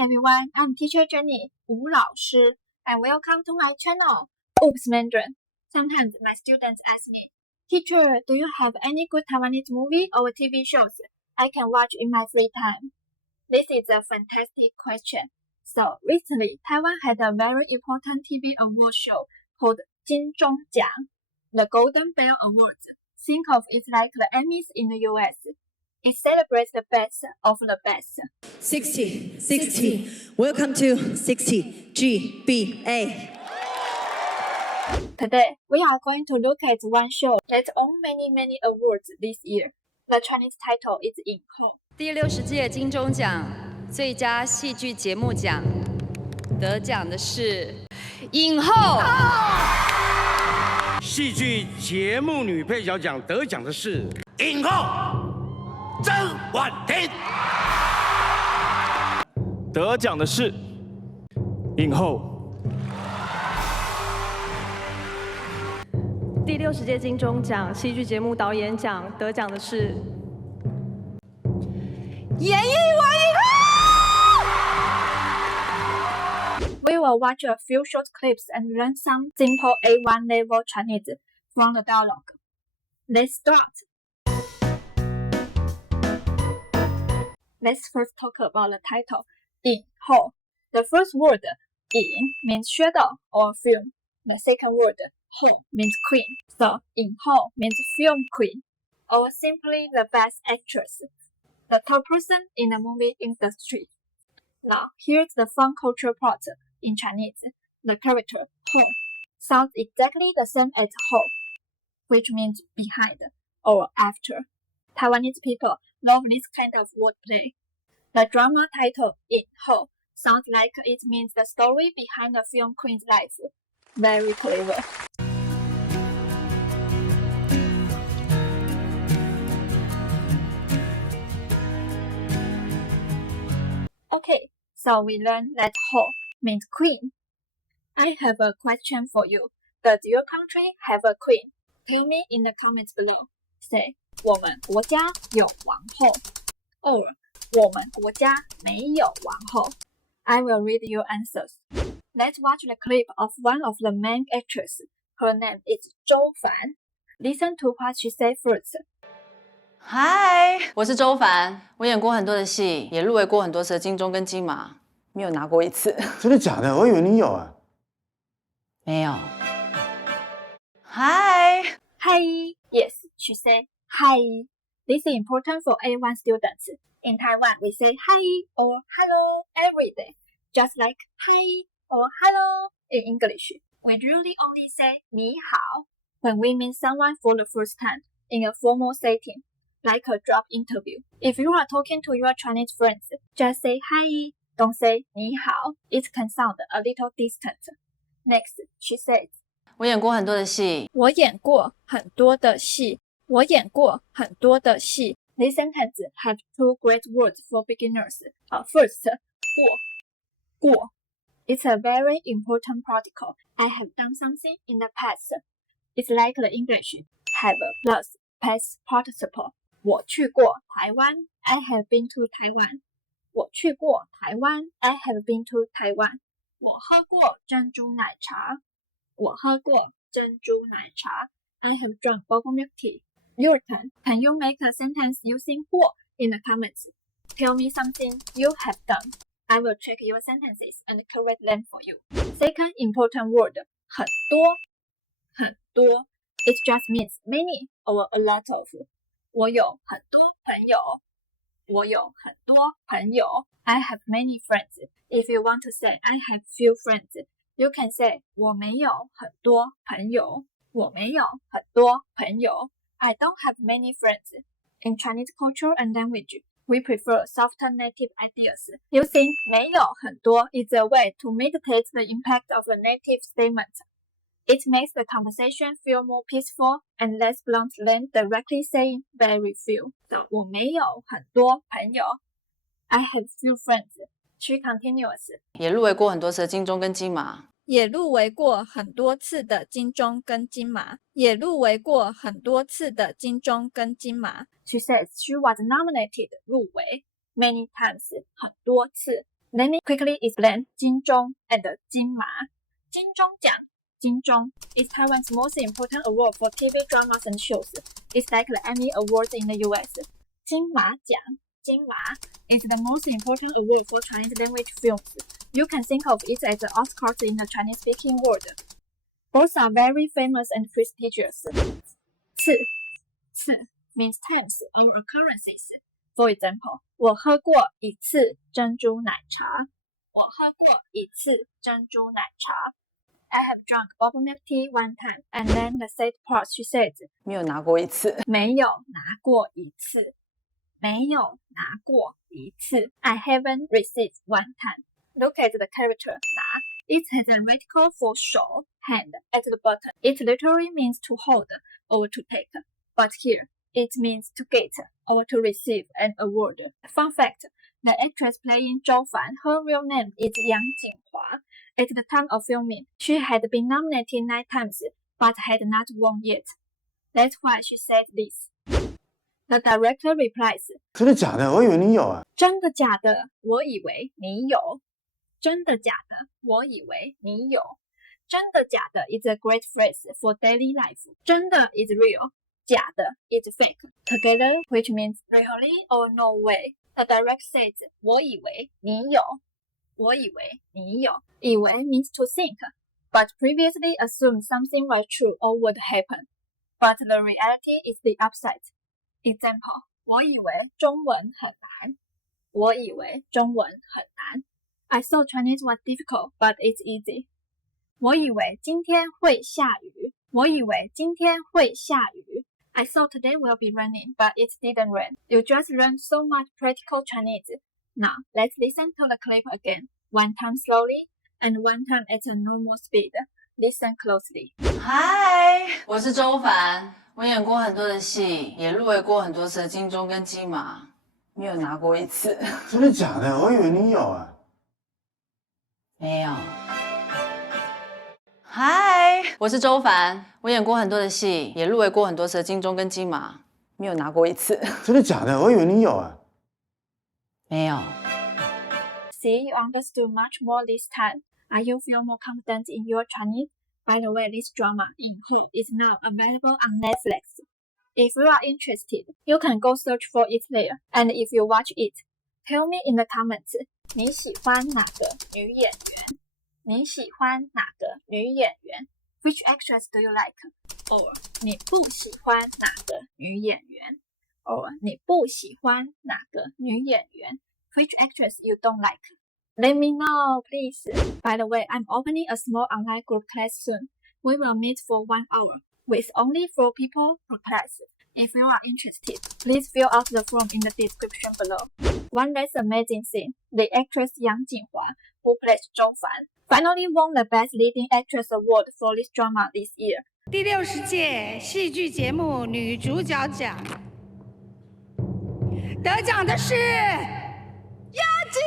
everyone, I'm Teacher Jenny, 吴老师, and welcome to my channel, Oops Mandarin. Sometimes my students ask me, Teacher, do you have any good Taiwanese movie or TV shows I can watch in my free time? This is a fantastic question. So recently, Taiwan had a very important TV award show called 金钟奖, the Golden Bell Awards. Think of it like the Emmys in the US. It celebrates the best of the best. 60. Welcome to 60 GBA. Today, we are going to look at one show that won many awards this year. The Chinese title is 影后. 第60届金钟奖最佳戏剧节目奖得奖的是影后。戏剧节目女配角奖得奖的是影后曾婉婷，得奖的是影后。第60届金钟奖戏剧节目导演奖得奖的是严艺文影后。We will watch a few short clips and learn some simple A1 level Chinese from the dialogue. Let's start. Let's first talk about the title, 影后. The first word, 影 means shadow or film. The second word, 后 means queen. So, 影后 means film queen, or simply the best actress, the top person in the movie industry. Now, here's the fun cultural part in Chinese. The character, 后 sounds exactly the same as 后, which means behind or after. Taiwanese people love this kind of wordplay. The drama title, 影后 sounds like it means the story behind the film queen's life. Very clever. Okay, so we learned that 后 means queen. I have a question for you. Does your country have a queen? Tell me in the comments below. Say, 我们国家有王后 or 我们国家没有王后. I will read your answers. Let's watch the clip of one of the main actresses. Her name is 周凡. Listen to what she said first. 嗨，我是周凡，我演过很多的戏，也入围过很多次的金钟跟金马，没有拿过一次。真的假的？我以为你有啊。没有。嗨 Hi. Yes, she said hi. This is important for A1 students. In Taiwan, we say hi or hello every day, just like hi or hello in English. We usually only say 你好 when we meet someone for the first time in a formal setting, like a job interview. If you are talking to your Chinese friends, just say hi, don't say 你好. It can sound a little distant. Next, she says, 我演过很多的戏，我演过很多的戏。我演过很多的戏。This sentence has two great words for beginners. First, 过. It's a very important particle. I have done something in the past. It's like the English have plus past participle. 我去过台湾 I have been to Taiwan. 我去过台湾 I have been to Taiwan. 我喝过珍珠奶茶。我喝过珍珠奶茶 I have drunk bubble milk tea. Your turn. Can you make a sentence using 过 in the comments? Tell me something you have done. I will check your sentences and correct them for you. Second important word, 很多。很多 It just means many or a lot of. 我有很多朋友。我有很多朋友。I have many friends. If you want to say I have few friends, you can say 我没有很多朋友。我没有很多朋友。I don't have many friends. In Chinese culture and language, we prefer softer native ideas. Using 没有很多 is a way to mitigate the impact of a native statement. It makes the conversation feel more peaceful and less blunt than directly saying very few. So 我没有很多朋友。I have few friends. She continues. 也入围过很多次的金钟跟金马。也入围过很多次的金钟跟金马。也入围过很多次的金钟跟金马。She says she was nominated 入围 many times 很多次 Let me quickly explain 金钟 and 金马。金钟奖，金钟 is Taiwan's most important award for TV dramas and shows. It's like the Emmy Awards in the US. 金马奖，金马 is the most important award for Chinese language films. You can think of it as the Oscars in the Chinese-speaking world. Both are very famous and prestigious. 次 means times or occurrences. For example, 我喝过一次珍珠奶茶。我喝过一次珍珠奶茶。I have drunk bubble milk tea one time, and then the sad part she said, 没有拿过一次。没有拿过一次。没有拿过一次。I haven't received one time. Look at the character 拿。It has a radical for 手 hand at the bottom. It literally means to hold or to take. But here, it means to get or to receive an award. Fun fact, the actress playing Zhou Fan, her real name is Yang Jinghua. At the time of filming, she had been nominated 9 times, but had not won yet. That's why she said this. The director replies, 真的假的？我以为你有啊。真的假的？我以为你有。真的假的？我以为你有。真的假的 is a great phrase for daily life. 真的 is real. 假的 is fake. Together, which means really or no way. The director says, 我以为你有。我以为你有。以为 means to think, but previously assumed something was true or would happen. But the reality is the opposite. Example, 我以为中文很难。我以为中文很难。I thought Chinese was difficult, but it's easy. 我以为今天会下雨。我以为今天会下雨。I thought today will be raining, but it didn't rain. You just learned so much practical Chinese. Now, let's listen to the clip again. One time slowly, and one time at a normal speed. Listen closely. 嗨，我是周凡，我演过很多的戏，也入围过很多次的金钟跟金马，没有拿过一次。真的假的？我以为你有啊。没有。嗨，我是周凡，我演过很多的戏，也入围过很多次的金钟跟金马，没有拿过一次。真的假的？我以为你有啊。没有。See, you understood much more this time. Are you feel more confident in your Chinese? By the way, this drama, 影后, is now available on Netflix. If you are interested, you can go search for it there. And if you watch it, tell me in the comments, 你喜欢哪个女演员？你喜欢哪个女演员？ Which actress do you like? Or 你不喜欢哪个女演员？ Or 你不喜欢哪个女演员？ Which actress you don't like? Let me know, please. By the way, I'm opening a small online group class soon. We will meet for 1 hour, with only 4 people per class. If you are interested, please fill out the form in the description below. One last amazing thing, the actress Yang Jinghua, who plays Zhou Fan, finally won the Best Leading Actress Award for this drama this year. 第60届戏剧节目女主角奖，得奖的是杨锦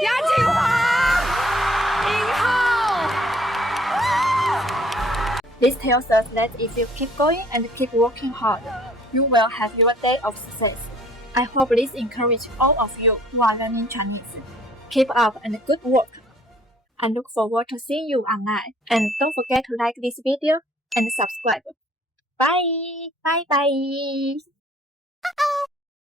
华，影后。This tells us that if you keep going and keep working hard, you will have your day of success. I hope this encourages all of you who are learning Chinese. Keep up and good work. I look forward to seeing you online. And don't forget to like this video and subscribe. Bye! Bye bye!